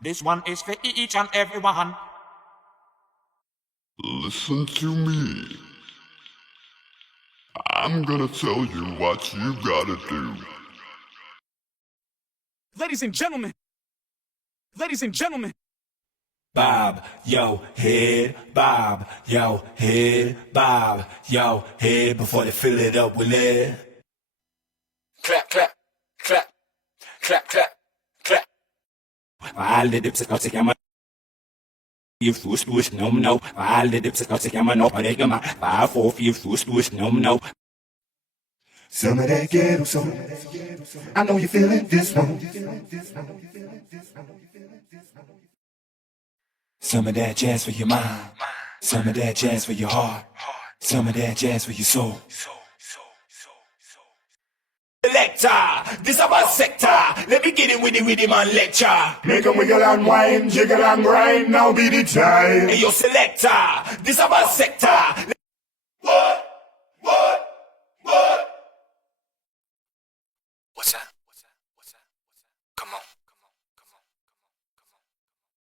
This one is for each and everyone. Listen to me. I'm gonna tell you what you gotta do. Ladies and gentlemen. Ladies and gentlemen. Bob your head, bob your head, bob your head before they fill it up with lead. Clap, clap, clap, clap, clap, clap. Alle det skal til mig. I fuß no. Alle det skal til mig no. Og det gør mig bare for fire fuß no. Some of that ghetto soul. I know you're feeling this one. Some of that jazz for your mind, some of that jazz for your heart, some of that jazz for your soul. Selector, this about sector. Let me get it with the rhythm and lecture. Make 'em wiggle and whine, jiggle and grind, now be the time. Hey yo, selector, this about sector.